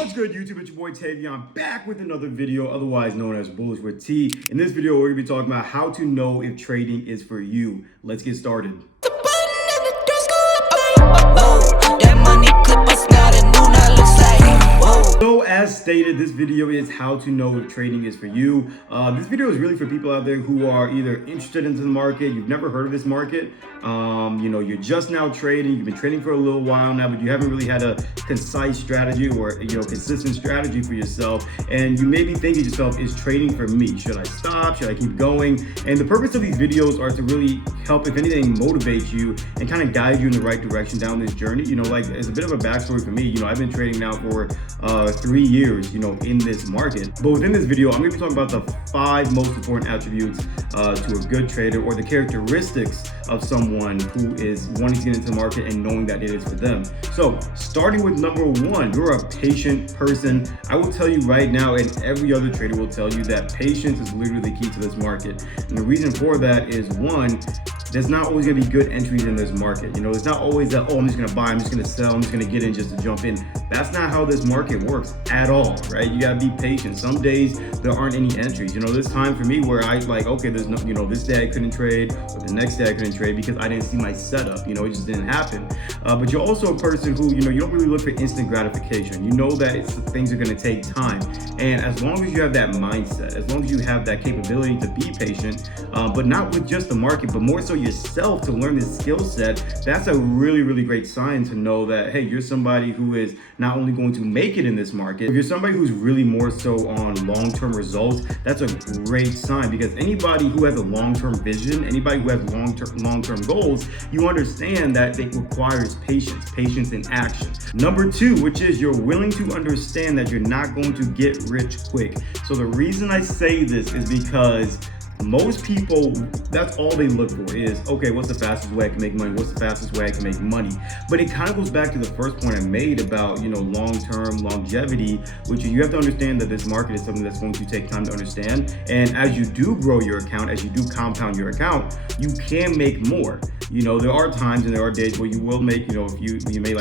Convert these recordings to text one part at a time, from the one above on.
What's good, YouTube? It's your boy Tavion, back with another video, otherwise known as Bullish with T. In this video, we're gonna be talking about how to know if trading is for you. Let's get started. So as stated, this video is how to know if trading is for you. This video is really for people out there who are either interested into the market, you've never heard of this market, you're just now trading, you've been trading for a little while now, but you haven't really had a concise strategy or consistent strategy for yourself, and you may be thinking to yourself, is trading for me? Should I stop? Should I keep going? And the purpose of these videos are to really help, if anything, motivate you and kind of guide you in the right direction down this journey. Like, as a bit of a backstory for me, I've been trading now for 3 years, in this market. But within this video, I'm going to be talking about the 5 most important attributes to a good trader, or the characteristics of someone who is wanting to get into the market and knowing that it is for them. So starting with number 1, you're a patient person. I will tell you right now, and every other trader will tell you, that patience is literally the key to this market. And the reason for that is, 1, there's not always going to be good entries in this market. It's not always that, oh, I'm just going to buy, I'm just going to sell, I'm just going to get in just to jump in. That's not how this market works at all, right? You got to be patient. Some days there aren't any entries. There's time for me where I okay, there's no, this day I couldn't trade, or the next day I couldn't trade because I didn't see my setup. It just didn't happen. But you're also a person who, you don't really look for instant gratification. You know that things are going to take time. And as long as you have that mindset, as long as you have that capability to be patient, but not with just the market, but more so yourself, to learn this skill set, that's a really, really great sign to know that, hey, you're somebody who is not only going to make it in this market, if you're somebody who's really more so on long-term results, that's a great sign, because anybody who has a long-term vision, anybody who has long-term goals, you understand that it requires patience in action. Number 2, which is you're willing to understand that you're not going to get rich quick. So the reason I say this is because most people, that's all they look for is, okay, what's the fastest way I can make money? What's the fastest way I can make money? But it kind of goes back to the first point I made about, long-term longevity, which you have to understand that this market is something that's going to take time to understand. And as you do grow your account, as you do compound your account, you can make more. There are times and there are days where you will make, you may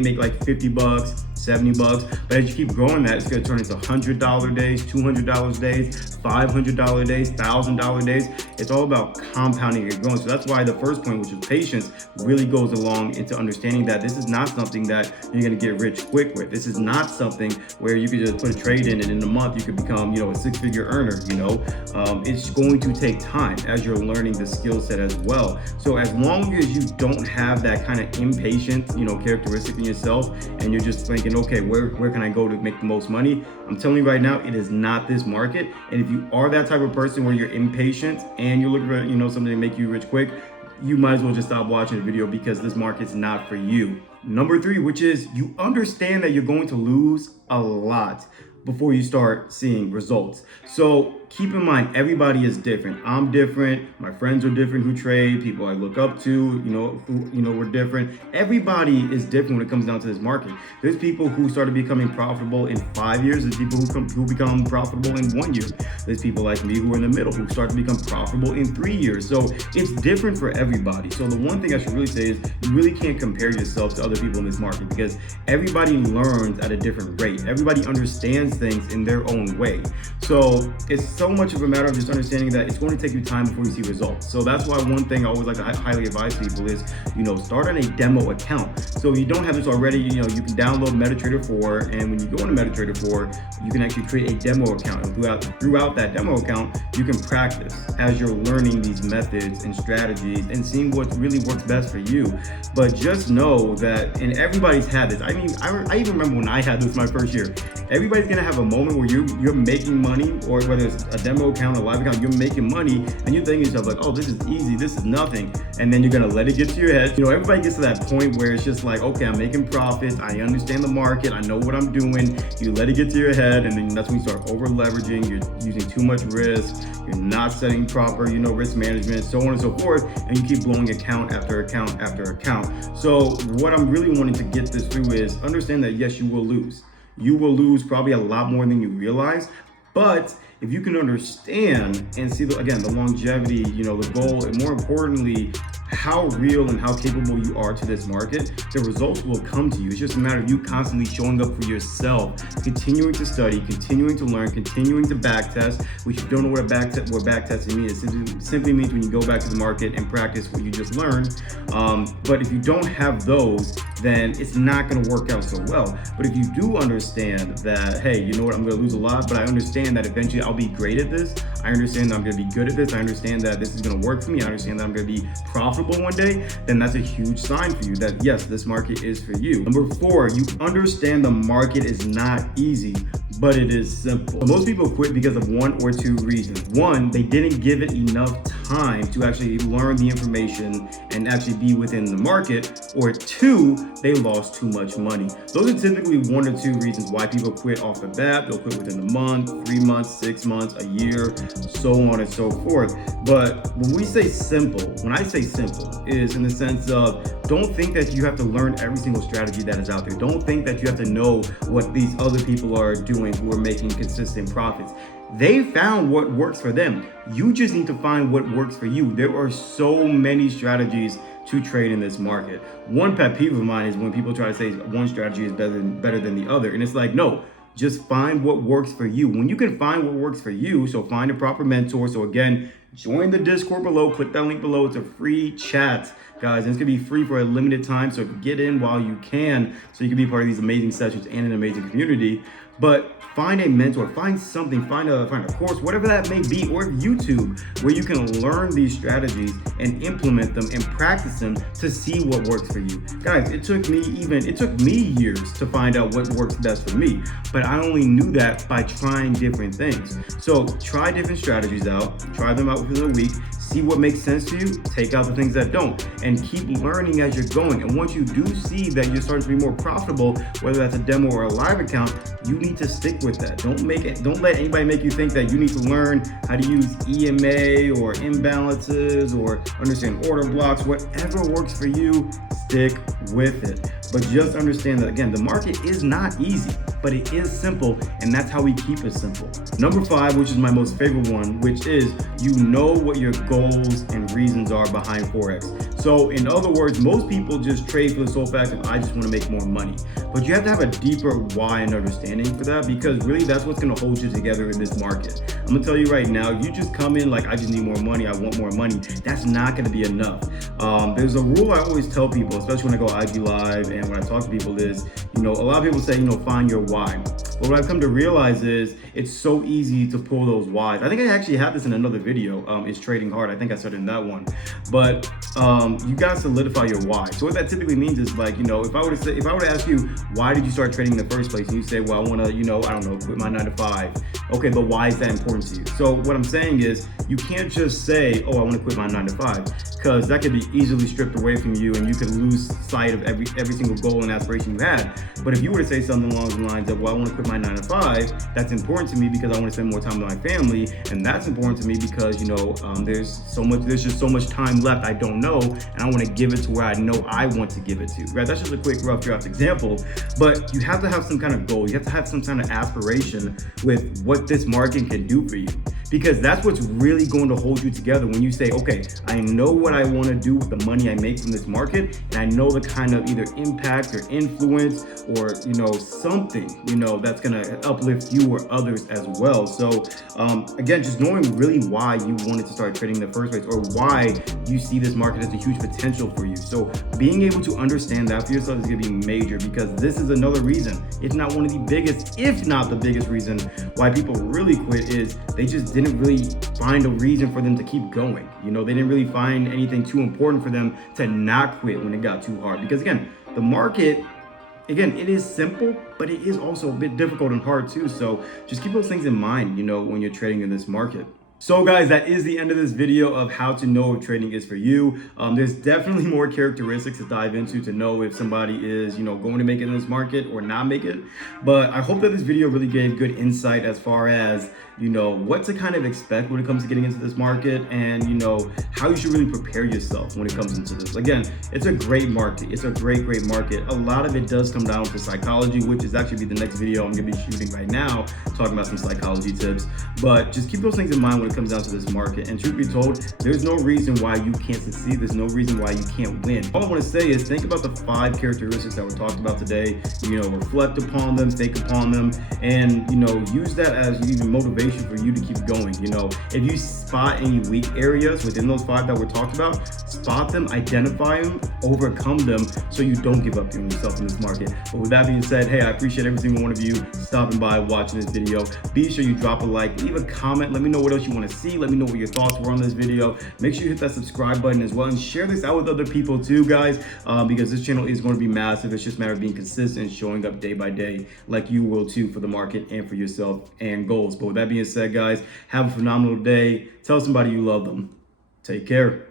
make like $50, $70, but as you keep growing that, it's going to turn into $100 days, $200 days, $500 days, $1,000 days. It's all about compounding and growing. So that's why the first point, which is patience, really goes along into understanding that this is not something that you're going to get rich quick with. This is not something where you could just put a trade in and in a month you could become, a 6-figure earner. It's going to take time as you're learning the skill set as well. So as long as you don't have that kind of impatient, characteristic in yourself, and you're just thinking, okay, where can I go to make the most money? I'm telling you right now, it is not this market. And if you are that type of person where you're impatient and you're looking for, something to make you rich quick, you might as well just stop watching the video, because this market's not for you. Number 3, which is you understand that you're going to lose a lot before you start seeing results. So keep in mind, everybody is different. I'm different. My friends are different who trade. People I look up to, we're different. Everybody is different when it comes down to this market. There's people who started becoming profitable in 5 years. There's people who become profitable in 1 year. There's people like me who are in the middle who start to become profitable in 3 years. So it's different for everybody. So the one thing I should really say is you really can't compare yourself to other people in this market, because everybody learns at a different rate. Everybody understands things in their own way. So it's so much of a matter of just understanding that it's going to take you time before you see results. So that's why one thing I always like to highly advise people is, start on a demo account. So if you don't have this already, you can download MetaTrader 4, and when you go into MetaTrader 4, you can actually create a demo account. And throughout that demo account, you can practice as you're learning these methods and strategies and seeing what really works best for you. But just know that, and everybody's had this. I mean, I even remember when I had this my first year. Everybody's gonna have a moment where you're making money, or whether it's a demo account or live account, you're making money, and you're thinking to yourself like, oh, this is easy, this is nothing. And then you're gonna let it get to your head. Everybody gets to that point where it's just like, okay, I'm making profits, I understand the market, I know what I'm doing. You let it get to your head, and then that's when you start over leveraging, you're using too much risk, you're not setting proper, risk management, so on and so forth, and you keep blowing account after account after account. So what I'm really wanting to get this through is understand that yes, you will lose. You will lose probably a lot more than you realize, but if you can understand and see again, the longevity, the goal, and more importantly, how real and how capable you are to this market, the results will come to you. It's just a matter of you constantly showing up for yourself, continuing to study, continuing to learn, continuing to back test, which you don't know what back testing means. It simply means when you go back to the market and practice what you just learned. But if you don't have those, then it's not going to work out so well. But if you do understand that, hey, you know what, I'm going to lose a lot, but I understand that eventually I'll be great at this. I understand that I'm going to be good at this. I understand that this is going to work for me. I understand that I'm going to be profitable one day, then that's a huge sign for you that yes, this market is for you. Number 4, you understand the market is not easy, but it is simple. Most people quit because of one or two reasons. One, they didn't give it enough time to actually learn the information and actually be within the market, or 2, they lost too much money. Those are typically 1 or 2 reasons why people quit off the bat. They'll quit within a month, 3 months, 6 months, a year, so on and so forth. But when we say simple, when I say simple, is in the sense of don't think that you have to learn every single strategy that is out there. Don't think that you have to know what these other people are doing who are making consistent profits. They found what works for them. You just need to find what works for you. There are so many strategies to trade in this market. One pet peeve of mine is when people try to say one strategy is better than the other. And it's like, no, just find what works for you. When you can find what works for you, so find a proper mentor. So again, join the Discord below, click that link below. It's a free chat, guys. And it's gonna be free for a limited time. So get in while you can so you can be part of these amazing sessions and an amazing community. But find a mentor, find something, find a course, whatever that may be, or YouTube, where you can learn these strategies and implement them and practice them to see what works for you. Guys, it took me years to find out what works best for me, but I only knew that by trying different things. So try different strategies out, try them out within a week, see what makes sense to you, take out the things that don't, and keep learning as you're going. And once you do see that you're starting to be more profitable, whether that's a demo or a live account, you need to stick with that. Don't let anybody make you think that you need to learn how to use EMA or imbalances or understand order blocks. Whatever works for you, stick with it. But just understand that, again, the market is not easy, but it is simple, and that's how we keep it simple. Number 5, which is my most favorite one, which is you know what your goals and reasons are behind Forex. So in other words, most people just trade for the sole fact of I just want to make more money. But you have to have a deeper why and understanding for that, because really that's what's going to hold you together in this market. I'm going to tell you right now, you just come in like I just need more money, I want more money. That's not going to be enough. There's a rule I always tell people, especially when I go IG Live and when I talk to people is, a lot of people say, find your why. But what I've come to realize is it's so easy to pull those whys. I think I actually had this in another video, is trading hard. I think I said in that one. But you gotta solidify your why. So what that typically means is like, if I were to ask you, why did you start trading in the first place? And you say, well, I want to, quit my 9 to 5. Okay, but why is that important to you? So what I'm saying is you can't just say, oh, I want to quit my 9 to 5, because that could be easily stripped away from you and you could lose sight of every single goal and aspiration you had. But if you were to say something along the lines of, well, I want to quit my 9 to 5, that's important to me because I want to spend more time with my family, and that's important to me because there's just so much time left I don't know, and I want to give it to where I know I want to give it to. Right? That's just a quick rough draft example, but you have to have some kind of goal. You have to have some kind of aspiration with what this market can do for you, because that's what's really going to hold you together. When you say, okay, I know what I want to do with the money I make from this market, and I know the kind of either impact or influence or something that's going to uplift you or others as well. So again, just knowing really why you wanted to start trading in the first place, or why you see this market as a huge potential for you. So being able to understand that for yourself is going to be major, because this is another reason, if not one of the biggest, if not the biggest reason why people really quit, is they just didn't really find a reason for them to keep going. They didn't really find anything too important for them to not quit when it got too hard. Because again, the market, it is simple, but it is also a bit difficult and hard too. So just keep those things in mind, when you're trading in this market. So guys, that is the end of this video of how to know if trading is for you. There's definitely more characteristics to dive into to know if somebody is, going to make it in this market or not make it. But I hope that this video really gave good insight as far as, you know, what to kind of expect when it comes to getting into this market, and, you know, how you should really prepare yourself when it comes into this. Again, it's a great market. It's a great market. A lot of it does come down to psychology, which is actually the next video I'm going to be shooting right now, talking about some psychology tips. But just keep those things in mind when it comes down to this market. And truth be told, there's no reason why you can't succeed. There's no reason why you can't win. All I want to say is think about the 5 characteristics that were talked about today. You know, reflect upon them, think upon them, and, you know, use that as even motivation for you to keep going. You know, if you spot any weak areas within those 5 that were talked about, spot them, identify them, overcome them, so you don't give up on yourself in this market. But with that being said, hey, I appreciate every single one of you stopping by, watching this video. Be sure you drop a like, leave a comment, let me know what else you want to see, let me know what your thoughts were on this video. Make sure you hit that subscribe button as well, and share this out with other people too, guys, because this channel is going to be massive. It's just a matter of being consistent and showing up day by day, like you will too, for the market and for yourself and goals. But with that being said, guys, have a phenomenal day. Tell somebody you love them. Take care.